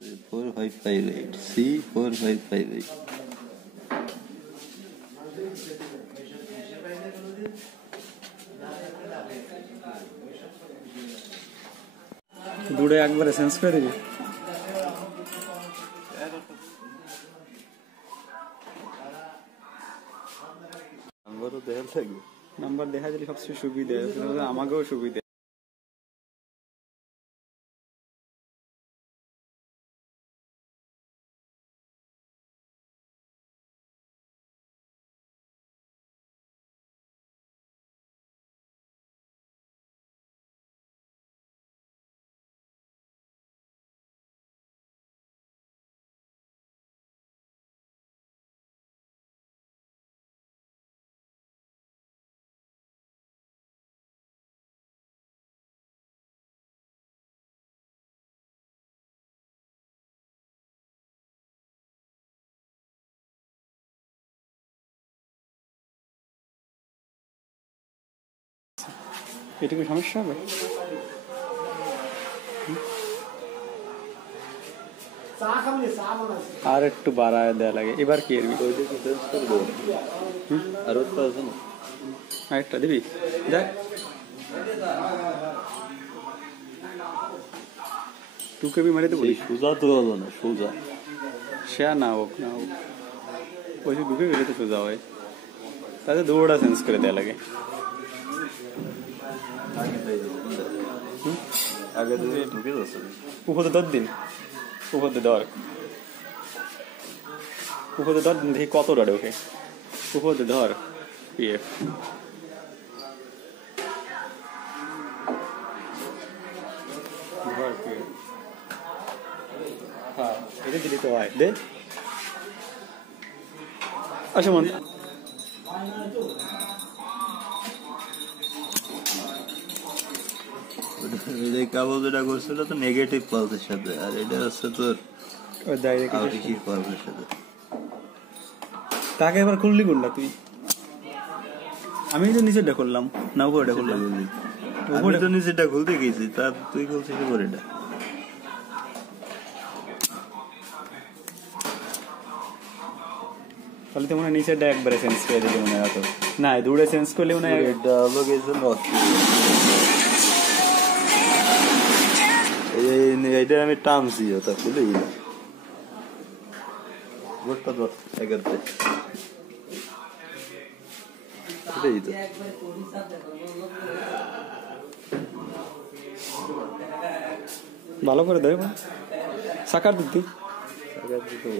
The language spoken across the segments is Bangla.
4558 C4558 দুটো একবারে চেঞ্জ করে দিবি। নাম্বার দেখা দিলে সবচেয়ে সুবিধা, আমাকেও সুবিধা। এটুকু সমস্যা হবে, আর একটু বাড়ায় দেওয়া লাগে। এবার কি আরেকটা দিবি, দেখ টুকে বি মারিতে বলি। সোজা তো হলো না, সোজা সে না হোক না হোক, ওই যে ঢুকে গেলে তো সোজা হয়, তাহলে দৌড়া চেঞ্জ করে দেওয়া লাগে। আগে ঢুকে যাচ্ছে উপরে 10 দিন, উপরে ধর, উপরে ধর, দেখি কতটা ঢোকে। উপরে ধর পিএফ, ধর পিএফ, হ্যাঁ এটা দিলি তো হয়। দে আসো মন, কাগজ যেটা করছিল তো নেগেটিভ পালসের সাথে, আর এটা হচ্ছে তোর পালসের সাথে। তাকে এবার খুললি কোনটা তুই? আমি তো নিচেরটা করলাম না, উপরেটা করলাম। উপরে তো নিচেরটা খুলতে গেছি, তা তুই খুলছিস উপরেটা। তাহলে তো মনে হয় নিচেরটা একবারে চেঞ্জ করে দিতে মনে হয়। না দূরে চেঞ্জ করলে মনে হয় এটা হলো গেছে এইটা আমি টানছি, ওটা খুলেই না। গোটটা ধর এগারোতে, এটাই তো ভালো করে দেয় সাকার দিতি।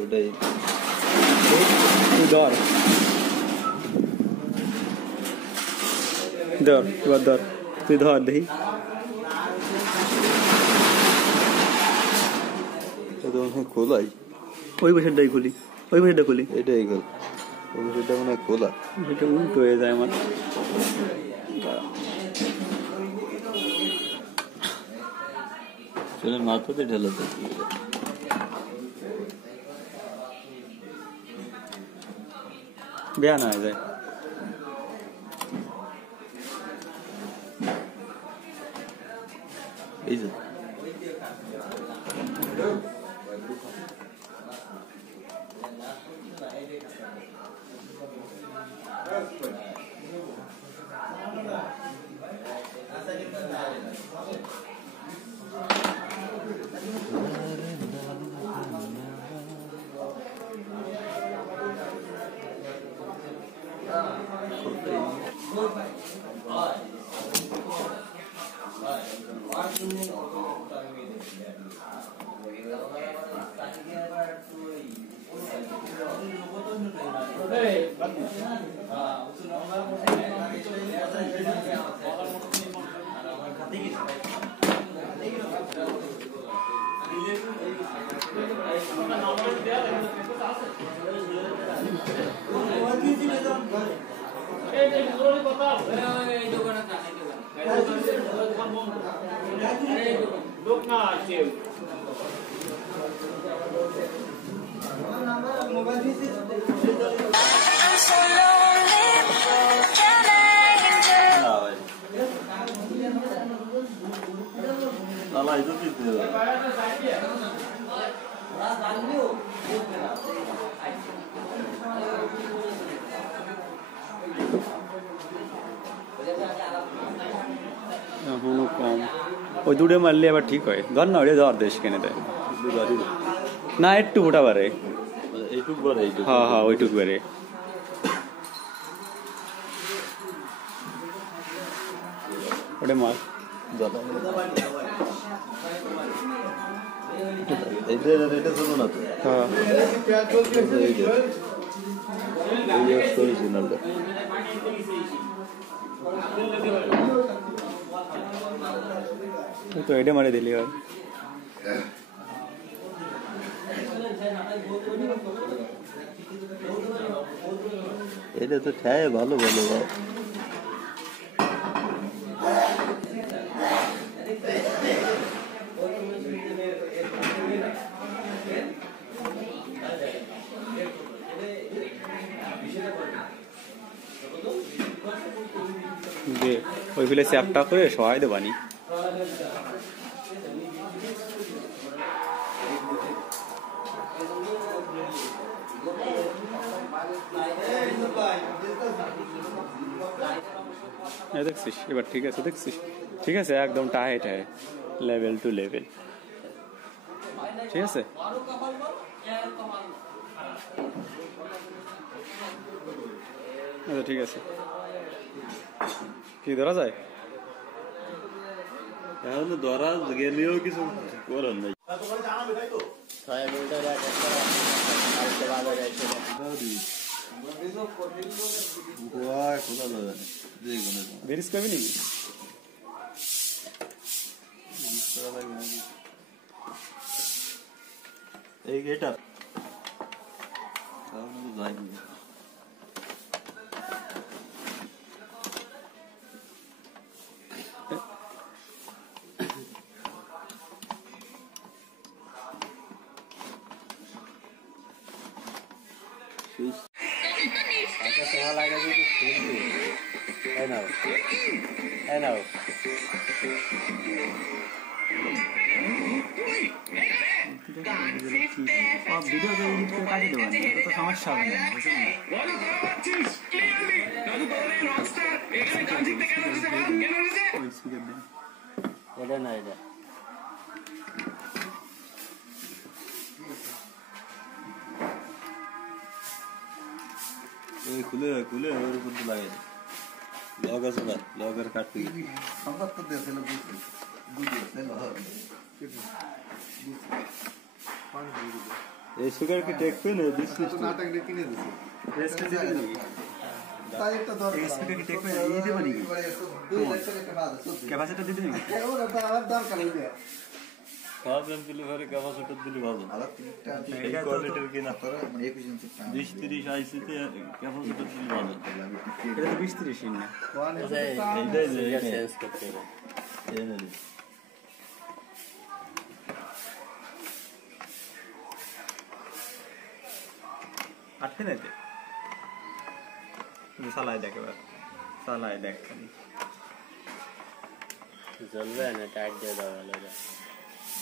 ওটাই তুই ধর, ধর এবার ধর, তুই ধর দেখি। খোলাই ওই বছরটাই খুলি, ওই বছরটা খুলি, এটাই খোল। ওই বছরটা মনে হয় খোলা, এটা উল্টো হয়ে যায় আমার। চলে মাথাতে ঢেলাতে বেয়া না হয়ে যায়। এই যে এখনো কম ওই দুটো মারলে আবার ঠিক হয় ধর না ওটা ধর দেশ কেনে দেয় না একটু ওটা বাড়ে এইটুক বড় এইটুক হ্যাঁ হ্যাঁ ওইটুক বাড়ে ওটা মার এটা চলো না তো হ্যাঁ তো এটা মারে দিলি হয় এটা তো ঠায় ভালো ভালো ওই ফেলে চ্যাপটা করে সহায় দেবানি দেখছিস এবার ঠিক আছে দেখছিস ঠিক আছে একদম টাইট হয় লেভেল টু লেভেল ঠিক আছে আচ্ছা ঠিক আছে কি ধরা যায় এখন ধরা গেলেও কিছু করার নাই বেরিস করবি নাকি এই এটা সময় লাগে যদি খেলবি তাই নাও তাই নাও ভিডিও এডিট করে কাটিয়ে দেবেন তো সমস্যা হবে না এটা না এটা খুলে খুলে ওর উপর লাগে লগ আছে না লগের কাটতে সংবাদ তো দিয়েছিল এই সুগার কি টেকবে না দিছিস নাটক দিয়ে কিনে দিছি রেস্ট দিতে নাকি তাই একটা দরকার এই স্পিকার কি টেকবে এই দেব নাকি 2 লাখ টাকা বাদ আছে ক্যাপাসিটর দিতে নাকি ওর আমার দরকার হইবে সব এমপ্লিফায়ারে ক্যাপাসিটর দিলে ভালো আলাদা এই কোয়ালিটির কিনা 21 ইঞ্চি 20-30 আইসিতে ক্যাপাসিটর দিলে ভালো এটা তো 20-30 না এইটাই যে চেঞ্জ করতে হবে এই না আটকে নাইতে তুমি সালাই দেখ এবার সালাই দেখ জ্বলবে না টাইট দিয়ে দাও ভালো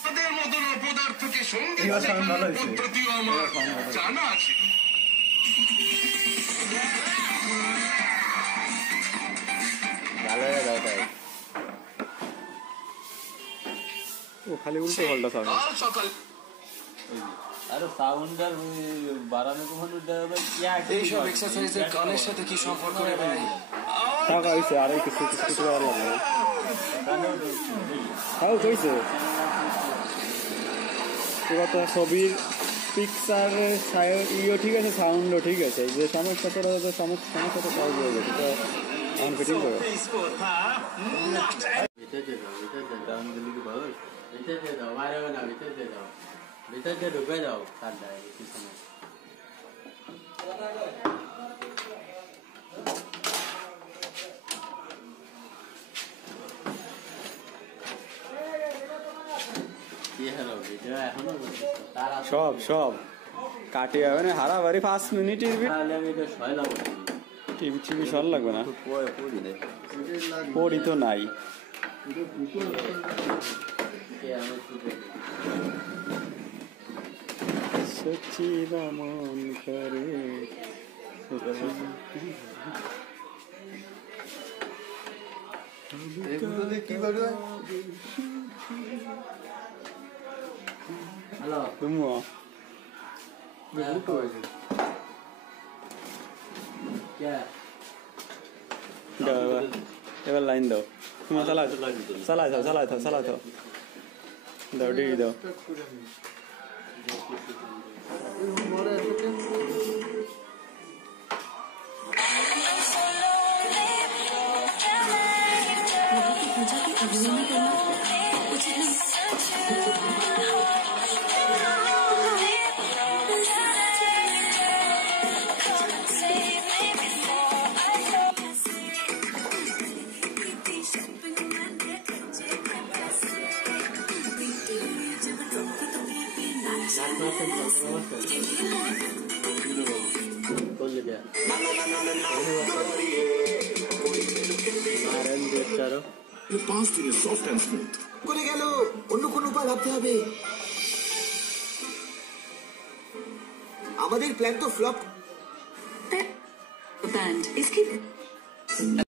তাদের মতন অপদার্থকে সঙ্গে এবার সাউন্ড ভালো হয়েছে পদ্ধতিও আমার জানা আছে ভালো হয়ে দাও তাই ও খালি উল্টো পাল্টা সাউন্ড কাল সকাল আরে সাউন্ডার বাড়ানো কখনো এইসব এক্সারসাইজের গানের সাথে কি সম্পর্ক রে ভাই টাকা হয়েছে আর কিছু কিছু কিছু আর লাগবে তাও হয়েছে এবার তো ছবির পিকচার ইও ঠিক আছে সাউন্ডও ঠিক আছে যে সমস্যা তোরা সমস্যা তো সহজ হয়ে গেছে তো এখন ফিটিং করো ভিতর দিয়ে দাও ভিতর দিয়ে দাও ভিতর দিয়ে দাও বাইরে না ভিতর দিয়ে দাও ভিতর দিয়ে ঢুকে যাও তার দেয় পিছনে সব সব কাটি যাবে না হারাবারি 5 মিনিটের টিভি টিভি সর লাগবে না পড়ি তো নাই সচ্চি মন করে এগুলোতে কি করবে? হ্যালো তুমি দুটো হয়েছে। কে দাও এবার লাইন দাও তুমি চালাই দাও দাও ডিগ্রি দাও বড় একটা বললি কে করে গেল অন্য কোন উপায় ভাবতে হবে আমাদের প্ল্যান তো ফ্লপ बैंड इसकी